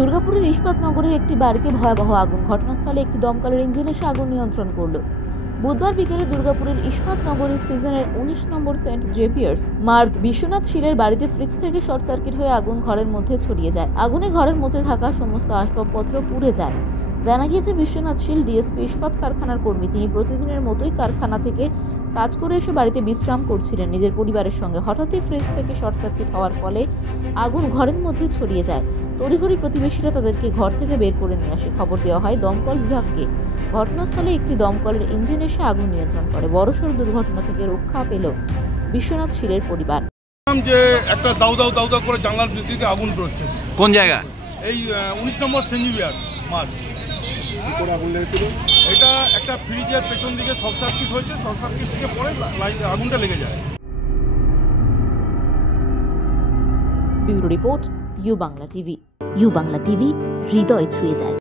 দুর্গাপুরের ইস্পাতনগরের একটি বাড়িতে ভয়াবহ আগুন। ঘটনাস্থলে একটি দমকলের ইঞ্জিন এসে আগুন নিয়ন্ত্রণ করল। বুধবার বিকেলে দুর্গাপুরের ইস্পাতনগরের সিজনের 19 নম্বর সেন্ট জেভিয়ার্স মার্গ বিশ্বনাথ শীলের বাড়িতে ফ্রিজ থেকে শর্ট সার্কিট হয়ে আগুন ঘরের মধ্যে ছড়িয়ে যায়। আগুনে ঘরের মধ্যে থাকা সমস্ত আসবাবপত্র পুড়ে যায়। জানা গিয়েছে, বিশ্বনাথ শীল ডিএসপি ইস্পাত কারখানার কর্মী। তিনি প্রতিদিনের মতোই কারখানা থেকে কাজ করে এসে বাড়িতে বিশ্রাম করছিলেন নিজের পরিবারের সঙ্গে। হঠাৎই ফ্রিজ থেকে শর্ট সার্কিট হওয়ার ফলে আগুন ঘরের মধ্যে ছড়িয়ে যায়। তড়িঘড়ি প্রতিবেশীরা তাদেরকে ঘর থেকে বের করে নিয়ে আসে। খবর দেওয়া হয় দমকল বিভাগকে। ঘটনাস্থলে একটি দমকলের ইঞ্জিন এসে আগুন নিয়ন্ত্রণ করে। বড়সড় দুর্ঘটনা থেকে রক্ষা পেল বিশ্বনাথ শীলের পরিবার। যে একটা দাউ দাউ দাউ দাউ করে জানলার দিকে আগুন বেরোচ্ছে। কোন জায়গা? এই 19 নম্বর সেন্ট জেভিয়ার মার্গ। আগুন লেগেছিল? এটা একটা ফ্রিজের পেছন দিকে শর্ট সার্কিট হয়েছে। শর্ট সার্কিট থেকে পরে আগুনটা লেগে যায়। Bureau report, U Bangla TV. U Bangla TV, হৃদয় ছুঁয়ে যায়।